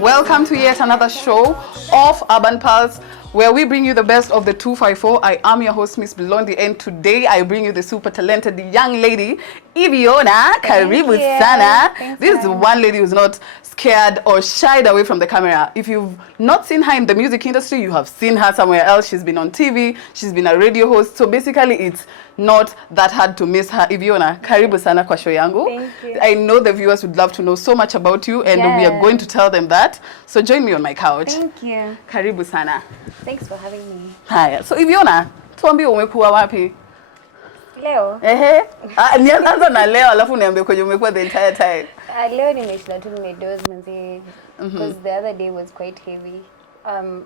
Welcome to yet another show of Urban Pulse, where we bring you the best of the 254. I am your host, Miss Blondie, and today I bring you the super talented young lady, Yviona. Karibu sana. This is one lady who's not scared or shied away from the camera. If you've not seen her in the music industry, you have seen her somewhere else. She's been on TV, she's been a radio host, so basically it's not that hard to miss her. Yviona, karibu sana kwa show yangu. Thank you. I know the viewers would love to know so much about you, and we are going to tell them that. So join me on my couch. Thank you. Karibu sana. Thanks for having me. Haya. So Yviona, tuambie umekuwa wapi? Leo? Nianza na leo alafu niambie kwenye umekuwa the entire time. Leo nimeshinda tu nimedoze manzi because the other day was quite heavy.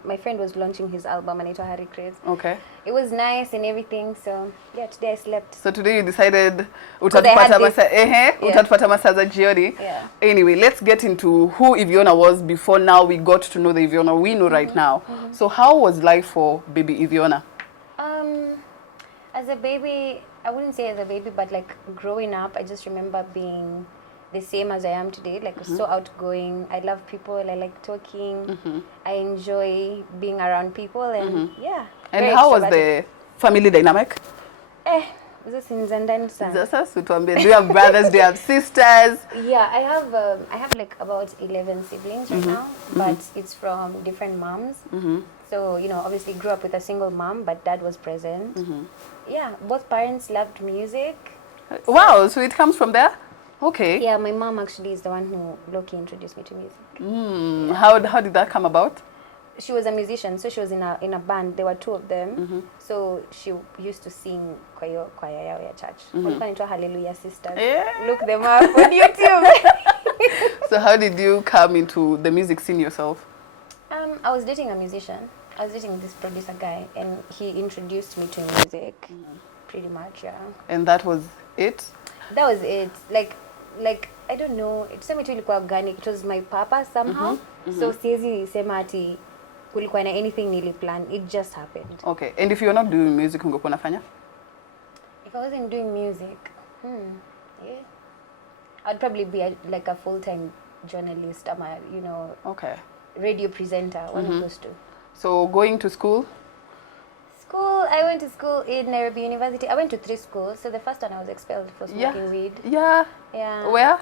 My friend was launching his album anaitwa Harry Craze. Okay. It was nice and everything, so yeah, today I slept. So today you decided utatupata masaa za jioni. Yeah. Anyway, let's get into who Yviona was before now we got to know the Yviona we know right now. So how was life for baby Yviona? As a baby, I wouldn't say as a baby, but like growing up, I just remember being the same as I am today, like so outgoing. I love people, I like talking, I enjoy being around people, and yeah. And how was the family dynamic? This is Nzandani sana. Do you have brothers, do you have sisters? Yeah, I have like about 11 siblings right now, but it's from different moms. So, you know, obviously grew up with a single mom, but dad was present. Yeah, both parents loved music. Wow, so it comes from there? Okay. Yeah, my mom actually is the one who low-key introduced me to music. How did that come about? She was a musician, so she was in a band. There were two of them. So she used to sing choir yao ya church. Walikuwa wanaitwa Hallelujah Sisters. Look them up on YouTube. So how did you come into the music scene yourself? I was dating a musician. I was dating this producer guy, and he introduced me to music. Pretty much, yeah. And that was it? That was it. Like I don't know, tuseme tu ilikuwa organic. It was my papa somehow. So siwezi sema ati kulikuwa na anything niliplan. It just happened. Okay. And if you're not doing music, ungekuwa unafanya? If I wasn't doing music, yeah, I'd probably be like a full-time journalist. I'm a, you know, radio presenter, one of those two. So going to school? I went to school in Nairobi University. I went to 3 schools. So the first one I was expelled for smoking weed. Yeah. Where?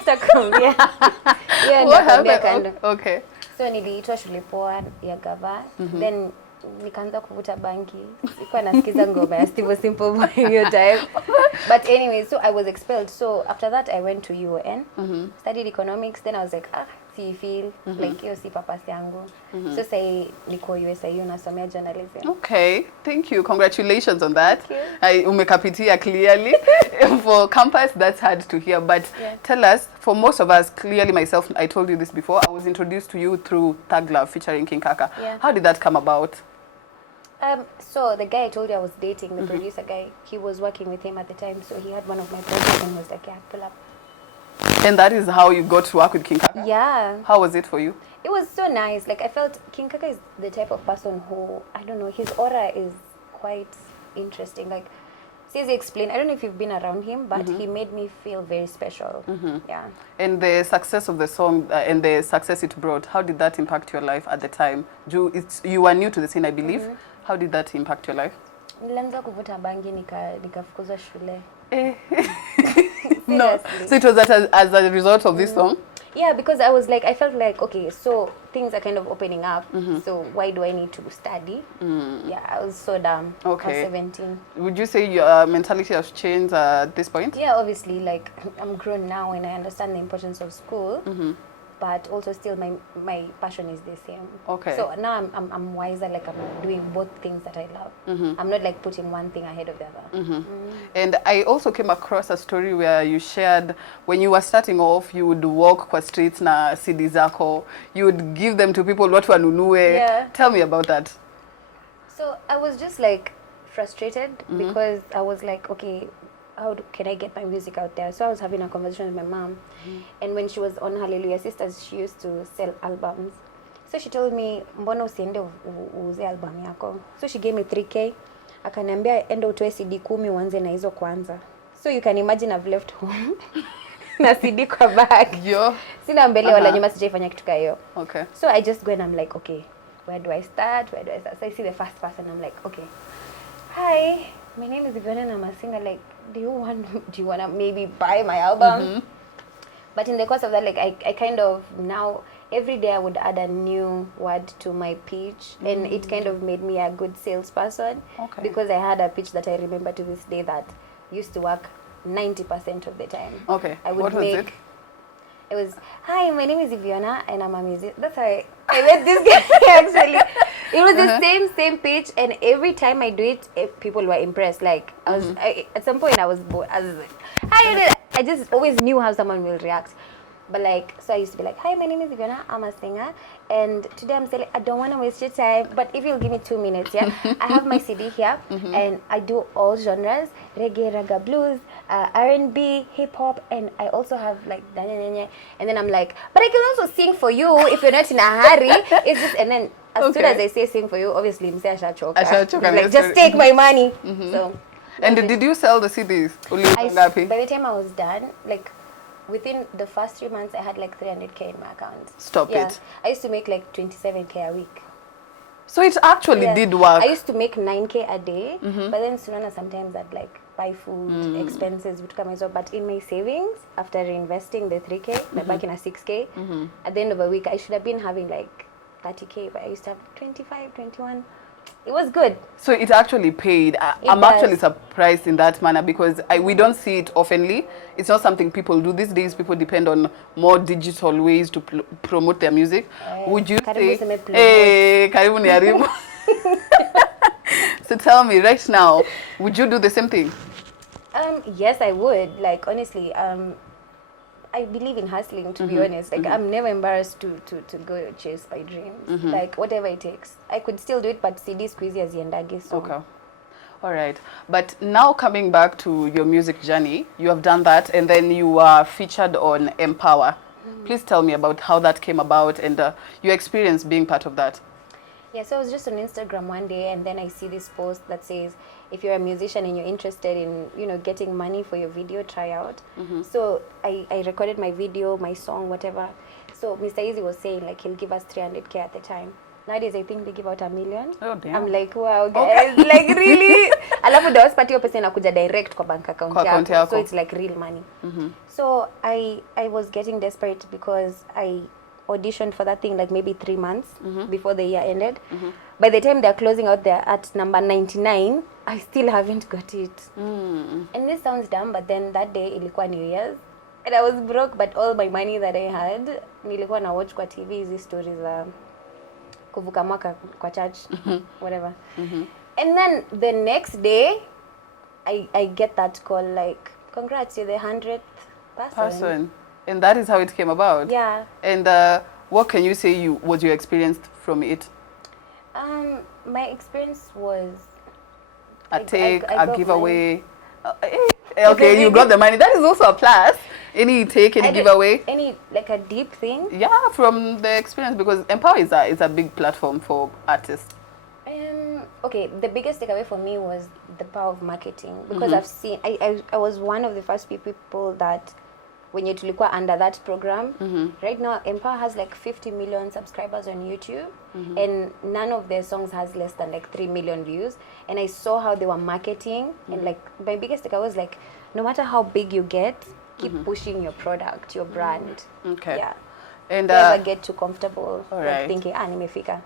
Stockholm, yeah, what happened? Okay. So niliitwa shule poa ya gava. Then nikaanza kuvuta bangi. Sikuwa nasikiza ngoma ya Steve Simple Boy hiyo time. But anyway, so I was expelled. So after that I went to UON. Studied economics. Then I was like, see feel like hiyo si papas yangu. So say niko USIU nasomea journalism. Okay, thank you. Congratulations on that. Umekapitia clearly. For campus, that's hard to hear. But tell us, for most of us, clearly myself, I told you this before, I was introduced to you through Thug Love featuring King Kaka. How did that come about? So the guy I told you I was dating, the producer guy, he was working with him at the time. So he had one of my projects and was like, yeah, pull up. And that is how you got to work with King Kaka? Yeah. How was it for you? It was so nice. Like I felt King Kaka is the type of person who, I don't know, his aura is quite interesting. Like, says he explained, I don't know if you've been around him, but he made me feel very special. Yeah. And the success of the song and the success it brought, how did that impact your life at the time? You were new to the scene, I believe. How did that impact your life? Nilianza kuvuta bangi nikafukuzwa shule. No. Seriously. So it was that as a result of this song? Yeah, because I was like, I felt like, okay, so things are kind of opening up. So why do I need to study? Yeah, I was so dumb. Okay. I was 17. Would you say your mentality has changed at this point? Yeah, obviously, like I'm grown now and I understand the importance of school. But also still my passion is the same. Okay. So now I'm wiser, like I'm doing both things that I love. I'm not like putting one thing ahead of the other. And I also came across a story where you shared when you were starting off, you would walk kwa streets na CD zako, you would give them to people watu wanunue. Yeah. Tell me about that. So I was just like frustrated because I was like, okay, can I get my music out there? So I was having a conversation with my mom, and when she was on Hallelujah Sisters, she used to sell albums. So she told me, mbona usiende uuze album yako? So she gave me 3K. Akaniambia enda utoe CD 10 uanze na hizo kwanza. So you can imagine I've left home na CD kwa bag. Yo. Sina mbele wala nyuma, sijaifanya kitu kama hiyo. Okay. So I just go and I'm like, okay, where do I start? So I see the first person, I'm like, okay, hi, my name is Yviona and I'm a singer. Like, do you want to maybe buy my album? But in the course of that, like I kind of now every day I would add a new word to my pitch, and it kind of made me a good salesperson. Okay. Because I had a pitch that I remember to this day that used to work 90% of the time. Okay. I would What was make it? It was, hi, my name is Yviona and I'm a musician. That's how I met this guy actually. It was the same pitch, and every time I do it, people were impressed. Like at some point I was bored. I was like, hi, I just always knew how someone will react. But like, so I used to be like, hi, my name is Yviona, I'm a singer, and today I'm selling, I don't want to waste your time, but if you'll give me 2 minutes, yeah, I have my CD here, and I do all genres, reggae, raga, blues, R&B, hip-hop, and I also have like, and then I'm like, but I can also sing for you if you're not in a hurry. It's just, and then as soon as I say sing for you, obviously, I'm saying like, just take my money. So. And did you sell the CDs? By the time I was done, like, within the first 3 months, I had like 300K in my account. Stop it. I used to make like 27K a week. So it actually did work. I used to make 9K a day, but then Sunana sometimes I'd like buy food, expenses would come as well. But in my savings, after reinvesting the 3K, like back in a 6K, at the end of a week, I should have been having like 30K, but I used to have 25, 21. It was good. So it actually paid. I'm actually surprised in that manner because we don't see it oftenly. It's not something people do. These days, people depend on more digital ways to promote their music. Would you say, hey, karibu ni haribu. So tell me, right now, would you do the same thing? Yes, I would. Like, honestly, I believe in hustling, to be honest. Like, I'm never embarrassed to go chase my dreams. Like, whatever it takes. I could still do it, but CD squeezy as yendagi. So. Okay. All right. But now coming back to your music journey, you have done that, and then you are featured on Empower. Please tell me about how that came about and your experience being part of that. Yeah, so I was just on Instagram one day, and then I see this post that says, if you're a musician and you're interested in, you know, getting money for your video, try out. So I recorded my video, my song, whatever. So Mr. Easy was saying, like, he'll give us 300K at the time. Nowadays, I think they give out $1 million. Oh, damn. I'm like, wow, guys, like, really? Alafu the worst part, your person nakuja direct kwa bank account yako. So it's like real money. So I was getting desperate because I auditioned for that thing like maybe 3 months before the year ended. By the time they're closing out there at number 99, I still haven't got it. And this sounds dumb, but then that day ilikuwa New Year's, and I was broke, but all my money that I had, nilikuwa na watch kwa TV hizi stories kuvuka mwaka kwa church, whatever. And then the next day, I get that call like, congrats, you're the 100th person. And that is how it came about. Yeah. And what can you say was your experience from it? My experience was a giveaway. Okay, you got the money. That is also a plus. Any giveaway? Any like a deep thing? Yeah, from the experience, because Empower is a big platform for artists. Okay, the biggest takeaway for me was the power of marketing, because I've seen I was one of the first people that when tulikuwa under that program. Right now Empower has like 50 million subscribers on YouTube, and none of their songs has less than like 3 million views. And I saw how they were marketing, and like my biggest thing, I was like, no matter how big you get, keep pushing your product, your brand. Okay. Yeah. And never get too comfortable right. like thinking nimefika.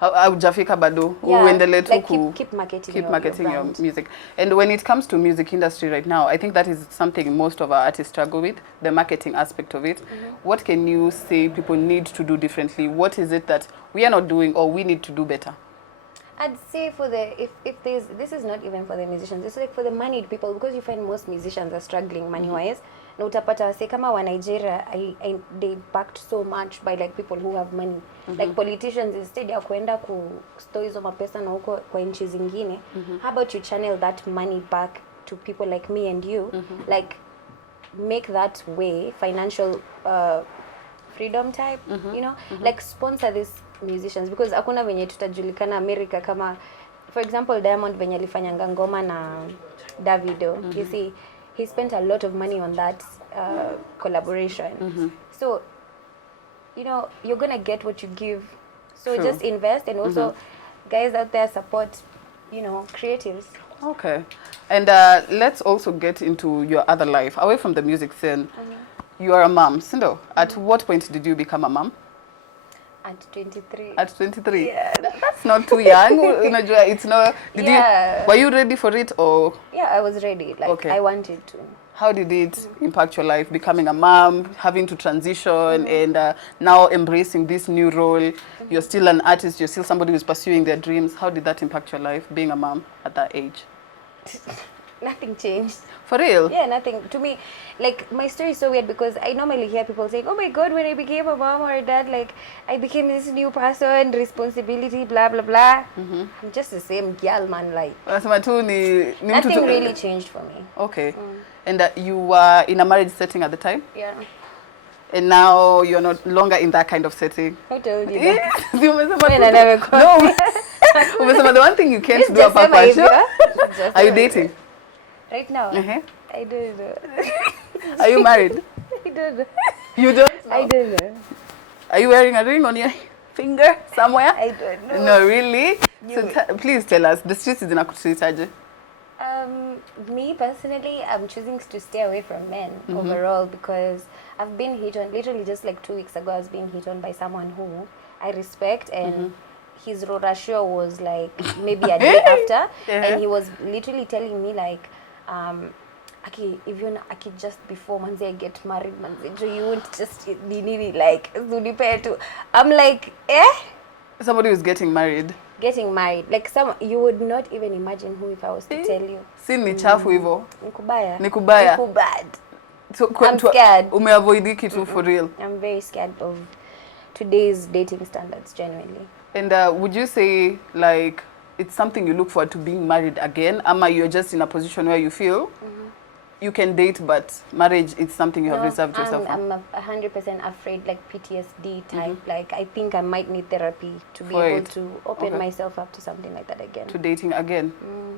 Haujafika bado, uendelee tu like keep marketing your music. And when it comes to music industry right now, I think that is something most of our artists struggle with, the marketing aspect of it. What can you say people need to do differently? What is it that we are not doing or we need to do better? I'd say for the if there's, this is not even for the musicians, it's like for the moneyed people, because you find most musicians are struggling money wise. Na utapata wase kama wa Nigeria, they backed so much by like people who have money. Like politicians, instead ya kuenda ku store hizo mapesa na huko kwa nchi zingine, how about you channel that money back to people like me and you, like make that way financial freedom type, you know, like sponsor these musicians, because hakuna venye tutajulikana America kama, for example, Diamond venye alifanyanga ngoma na Davido. You see, he spent a lot of money on that collaboration. So, you know, you're gonna get what you give. So just invest, and also guys out there, support, you know, creatives. Okay. And let's also get into your other life, away from the music scene. You are a mom, Sindo. At what point did you become a mom? At 23. At 23? Yeah. That's not too young. It's not. Were you ready for it, or? Yeah, I was ready. Like, I wanted to. How did it impact your life, becoming a mom, having to transition, and now embracing this new role? You're still an artist. You're still somebody who's pursuing their dreams. How did that impact your life, being a mom at that age? Nothing changed. For real? Yeah, nothing. To me, like, my story is so weird, because I normally hear people saying, oh my God, when I became a mom or a dad, like, I became this new person, responsibility, blah, blah, blah. I'm just the same girl, man, like. Nothing really changed for me. Okay. And you were in a marriage setting at the time? Yeah. And now you're no longer in that kind of setting? Who told you that? No. The one thing you can't do apart from Are you dating? Right now? I don't know. Are you married? I don't know. You don't know? I don't know. Are you wearing a ring on your finger somewhere? I don't know. No, really? So please tell us. The streets is in a me personally, I'm choosing to stay away from men overall, because I've been hit on, literally just like 2 weeks ago, I was being hit on by someone who I respect, and his ratio was like maybe a day after, and he was literally telling me like, okay, Yviona, okay, just before manze I get married, manze, so you won't just need like to. I'm like, somebody who's getting married. Getting married, like you would not even imagine who, if I was to tell you. Si ni chafu hivyo. Nikubaya. Nikubad. So I'm scared. Umeavoid kitu for real. I'm very scared of today's dating standards, genuinely. And would you say like it's something you look forward to, being married again, ama you're just in a position where you feel you can date, but marriage is something you have reserved yourself for? I'm 100% afraid, like PTSD type. Like, I think I might need therapy to be able to open myself up to something like that again. To dating again?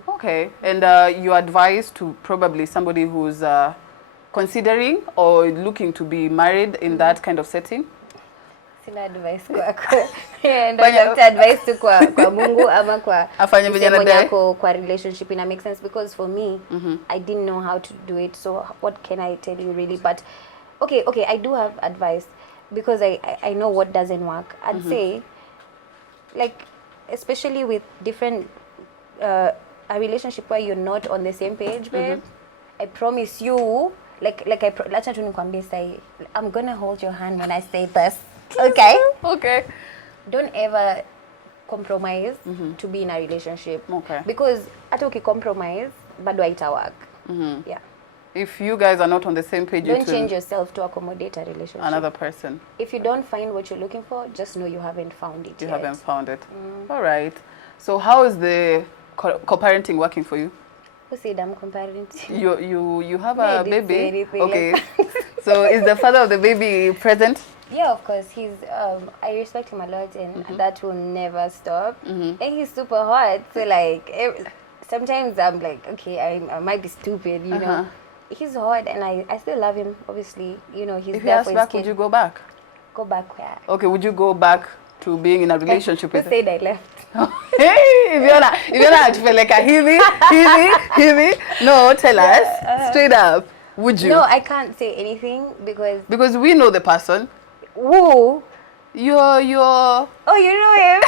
Okay. And your advice to probably somebody who's considering or looking to be married in that kind of setting? Sina advice kwako. Ndio tafuta advice tu kwa Mungu ama kwa afanye vijana yako kwa relationship. Ina make sense, because for me I didn't know how to do it, so what can I tell you really? But okay, I do have advice, because I know what doesn't work. I'd say, like, especially with different a relationship where you're not on the same page, babe, I promise you, let's not nikwambie say, I'm gonna hold your hand when I say this. Okay? Okay. Don't ever compromise to be in a relationship. Okay. Because hata ukicompromise, bado haita work. Yeah. If you guys are not on the same page, don't change yourself to accommodate a relationship. Another person. If you don't find what you're looking for, just know you haven't found it yet. You haven't found it. All right. So how is the co-parenting working for you? Who said I'm comparing to you have a baby? Okay. So is the father of the baby present? Yeah, of course. He's I respect him a lot, and that will never stop. And he's super hot, so like sometimes I'm like, okay, I might be stupid, you know, he's hard, and I still love him. Obviously, you know, he's If he there asked for his back, kid. would you go back? Go back where? Okay, would you go back to being in a relationship Who with him? said I left? Hey, Yviona atupeleka hivi. No, tell us straight up. Would you? No, I can't say anything Because we know the person. Who? You're. Oh, you know him?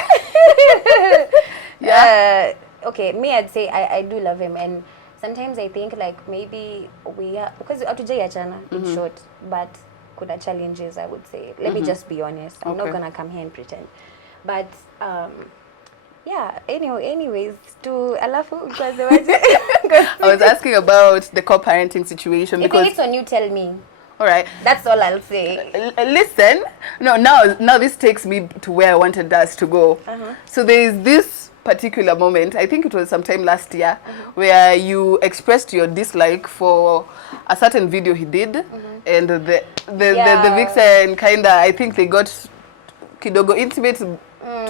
Yeah. Okay, me, I'd say I do love him, and sometimes I think like maybe we are, because hatujaiachana in short, but kuna challenges, I would say. Let me just be honest. I'm not gonna come here and pretend. But yeah, anyways, to alafu because I was asking about the co-parenting situation because if it's on you, tell me. All right. That's all I'll say. Listen, no, now this takes me to where I wanted us to go. So there is this particular moment, I think it was sometime last year, where you expressed your dislike for a certain video he did, and the vixen kinda, I think they got kidogo intimate to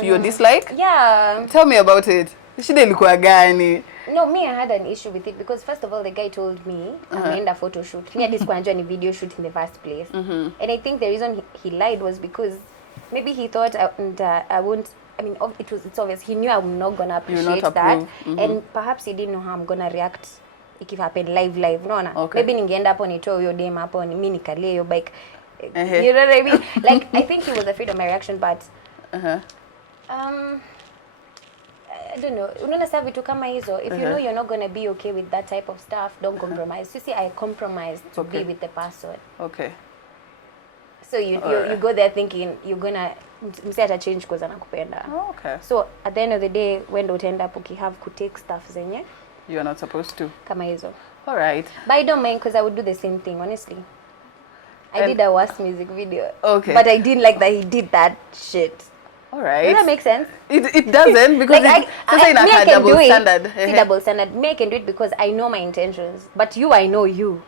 your dislike. Yeah. Tell me about it. Shida ilikuwa gani? No, me, I had an issue with it because first of all, the guy told me ameenda photo shoot. Me, at this point, a video shoot in the first place. And I think the reason he lied was because maybe he thought I won't. I mean, it's obvious. He knew I'm not gonna appreciate that, and perhaps he didn't know how I'm gonna react if it happened live. No. Okay. Maybe ningeenda hapo nitoe huyo dem hapo, mimi nikalie hiyo bike. You know what I mean? Like, I think he was afraid of my reaction, but I don't know. Unaona sasa vitu kama hizo, if you know you're not going to be okay with that type of stuff, don't compromise. You see, I compromised to be with the person. Okay. So you go there thinking you're going to mseta change because anakupenda. Oh, okay. So at the end of the day, when do utaenda hapo have to take stuff zenye you're not supposed to. Kama hizo. All right. But I don't mind because I would do the same thing, honestly. I did a worse music video. Okay. But I didn't like that he did that shit. All right. Does that make sense? It doesn't because like it's a double standard. See, double standard. Me, I can do it because I know my intentions. But you, I know you.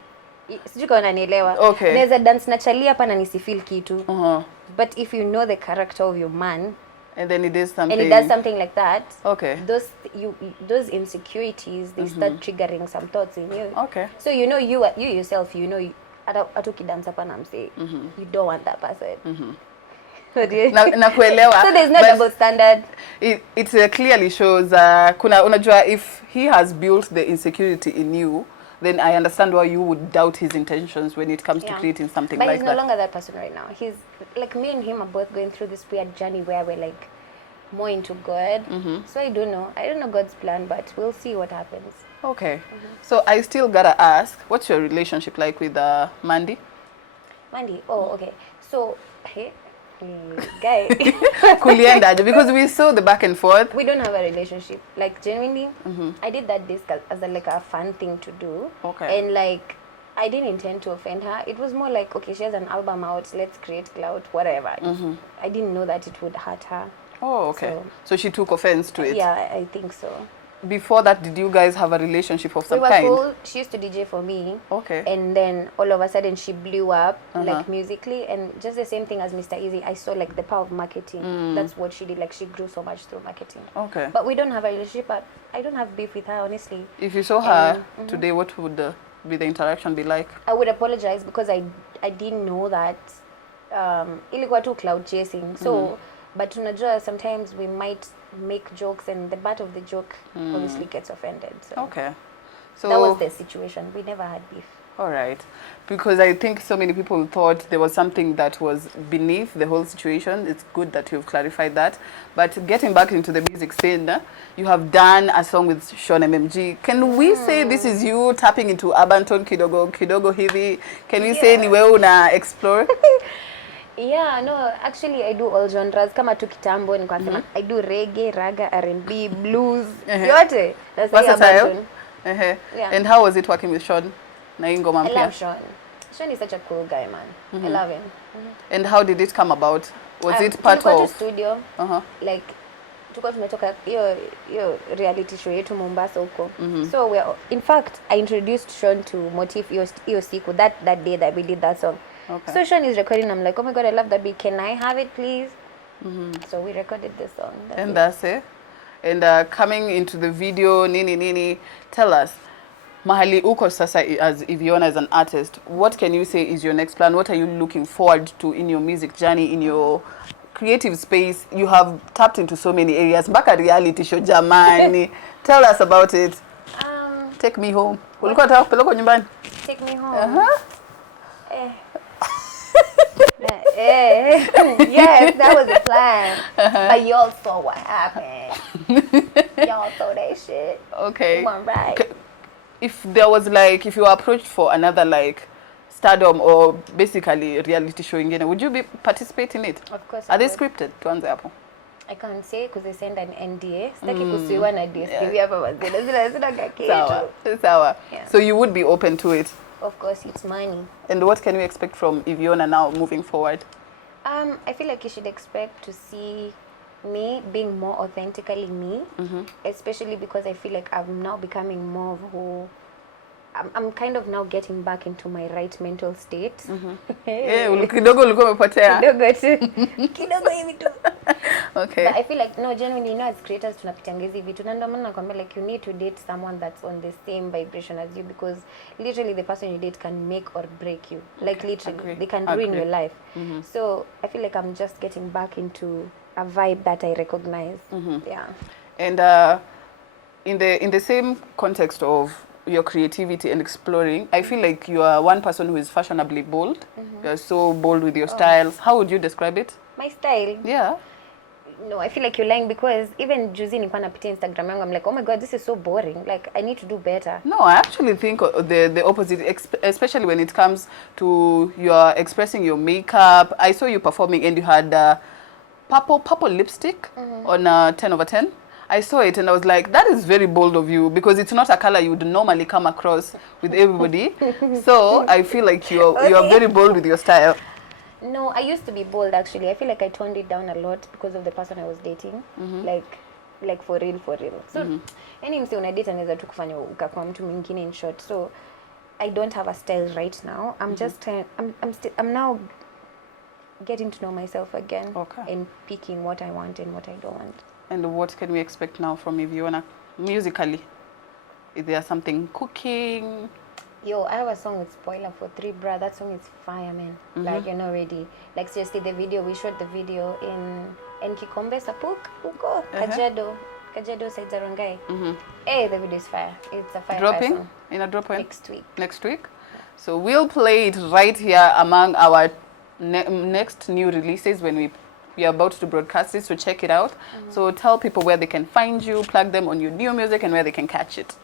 Sijui kama unanielewa. Okay. There's a dance naturally hapa na nisifeel kitu. But if you know the character of your man, and then it does something. And it does something like that. Okay. Those insecurities, they start triggering some thoughts in you. Okay. So you know you yourself, you know atuki dance hapa na mse. You don't want that person. So nakuelewa. So there's no double standard. It clearly shows kuna unajua if he has built the insecurity in you, then I understand why you would doubt his intentions when it comes to creating something like that. But he's no longer that person right now. He's like, me and him are both going through this weird journey where we're like more into God. So I don't know God's plan, but we'll see what happens. Okay. So I still gotta ask, what's your relationship like with Mandy? Mandy? Oh, okay. So, hey, guy. Kuliendaje? Because we saw the back and forth. We don't have a relationship. Like, genuinely, I did that disc as a fun thing to do. Okay. And like, I didn't intend to offend her. It was more like, okay, she has an album out, let's create clout, whatever. I didn't know that it would hurt her. Oh, okay. So she took offense to it. Yeah, I think so. Before that, did you guys have a relationship of some kind? We were cool. She used to DJ for me. Okay. And then all of a sudden she blew up like musically, and just the same thing as Mr. Easy. I saw like the power of marketing. That's what she did. Like she grew so much through marketing. Okay. But we don't have a relationship. But I don't have beef with her, honestly. If you saw her today, what would be the interaction be like? I would apologize because I didn't know that ilikuwa tu cloud chasing. So, but unajua sometimes we might make jokes and the butt of the joke obviously gets offended. So okay. So that was the situation. We never had beef. All right. Because I think so many people thought there was something that was beneath the whole situation. It's good that you've clarified that. But getting back into the music scene, you have done a song with Sean MMG. Can we say this is you tapping into urban tone kidogo hivi? Can we say niwe una explore? Yeah, no, actually I do all genres. Kama tu kitambo ni kwa sema I do reggae, raga, R&B, blues, yote. That's versatile. Yeah. And how was it working with Sean? I love Sean. Sean is such a cool guy, man. I love him. And how did it come about? Was it part of of studio? Like tulikuwa tumetoka hiyo reality show yetu Mombasa huko. So in fact I introduced Sean to Motif hiyo siku that day that we did that song. Okay. So Sean is recording. I'm like, oh my god, I love that beat. Can I have it, please? So we recorded this song. That's it. And coming into the video, nini, tell us, mahali uko sasa as Yviona as an artist, what can you say is your next plan? What are you looking forward to in your music journey, in your creative space? You have tapped into so many areas. Mpaka reality show jamani. Tell us about it. Take me home. Ulikuwa unataka kupelekwa nyumbani? Take me home. Yes, that was the plan. But y'all saw what happened. Y'all saw that shit. Okay. It wasn't right. If there was like, if you were approached for another like stardom or basically reality show ingine, would you be participate in it? Of course. Are they scripted? Tuanze hapo. I can't say because they send an NDA. Sitaki kusiwa na DSTV hapa mazina. Zina kitu. Sawa. Yeah. So you would be open to it? Of course, it's money. And what can we expect from Yviona now moving forward? I feel like you should expect to see me being more authentically me, especially because I feel like I'm now becoming more of who I'm kind of now getting back into my right mental state. Kidogo ulikuwa umepotea. Kidogo hivi tu. Okay. But I feel like no, genuinely, as creators tunapitanga hizi vitu na ndio maana nakwambia like you need to date someone that's on the same vibration as you, because literally the person you date can make or break you. Like literally they can ruin your life. So I feel like I'm just getting back into a vibe that I recognize. Yeah. And in the same context of your creativity and exploring, I feel like you are one person who is fashionably bold. You're so bold with your styles. How would you describe it? My style? Yeah. No, I feel like you're lying, because even juzi nilikuwa napitia Instagram yangu, I'm like, oh my god, this is so boring. Like, I need to do better. No, I actually think the opposite, especially when it comes to your expressing your makeup. I saw you performing and you had purple lipstick on 10/10. I saw it and I was like, that is very bold of you, because it's not a color you would normally come across with everybody. So I feel like you are very bold with your style. No, I used to be bold actually. I feel like I toned it down a lot because of the person I was dating. Like for real. So any mse una date anaweza tu kufanya ukakuwa mtu mwingine, in short. So I don't have a style right now. I'm just I'm now getting to know myself again, and picking what I want and what I don't want. And what can we expect now from Yviona musically? Is there something cooking? Yo, I have a song with Spoiler for 3 bra. That song is fire, man. Like, you're not ready. Like, seriously, the video, we shot the video in Kikombe, Sapuk, Uko, Kajedo, Saizarongai. Hey, the video is fire. It's a fire Dropping? song. In a drop when? Next week. So we'll play it right here among our next new releases when we are about to broadcast it, so check it out. So tell people where they can find you, plug them on your new music, and where they can catch it.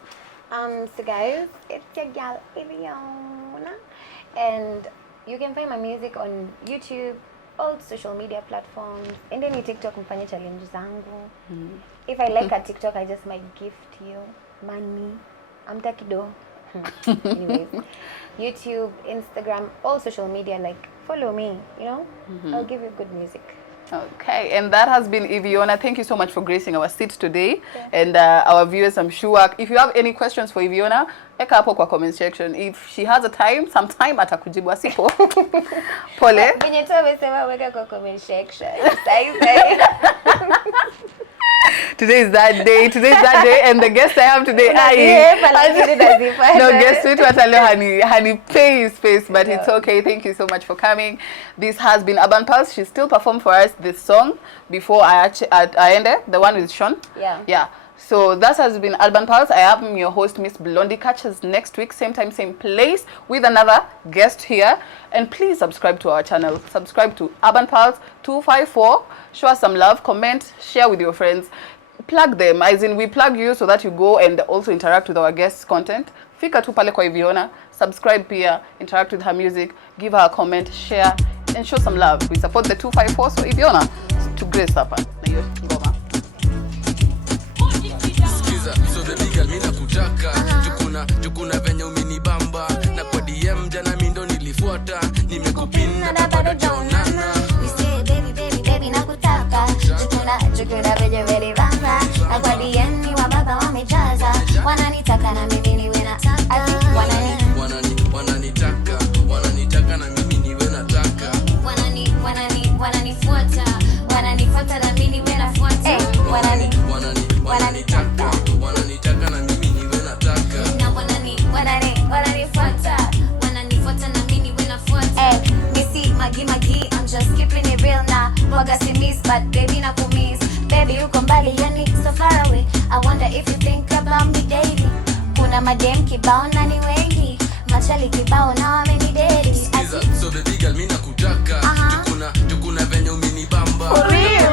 So guys, it's your girl Yviona, and you can find my music on YouTube, all social media platforms, and then you TikTok mfanye challenge zangu. If I like a TikTok, I just might gift you money. Amtakido. Anyways, YouTube, Instagram, all social media, like follow me, you know? I'll give you good music. Okay, and that has been Yviona. Thank you so much for gracing our seat today. And our viewers, I'm sure, if you have any questions for Yviona, eka hapo kwa comment section. If she has a time, sometime atakujibu asipo. Pole. Benye tu amesema weka kwa comment section. Today is that day, and the guest I have today, no guest sweet honey face, but it's okay. Thank you so much for coming. This has been Urban Pulse. She still performed for us this song before I ended, the one with Sean. Yeah. So that has been Urban Pulse. I am your host, Miss Blondie. Catch us next week, same time, same place, with another guest here. And please subscribe to our channel. Subscribe to Urban Pulse 254. Show us some love, comment, share with your friends. Plug them, as in we plug you so that you go and also interact with our guests' content. Fika tu pale kwa Yviona, subscribe pia, interact with her music, give her a comment, share, and show some love. We support the 254, so Yviona, to grace hapa na hiyo ngoma. So baby girl, mimi nakutaka tukuna venye umenibamba na kwa DM jana mimi ndo nilifuata, nimekupinda na bado jaonana. We say baby nakutaka tukuna venye umenibamba na kwa DM ni wababa wamejaza, wananitaka na mimi niwe na wananitaka na mimi niwe nataka, wananifuata na mimi niwe nafuata, wananitaka na mimi niwe nataka, na waga si miss, but baby na kumiss. Baby uko mbali yani so far away. I wonder if you think about me daily. Kuna madem kibao na ni wengi, machali kibao na wamenidedi. So baby girl mimi nakutaka, tukuna venye umenibamba. For real?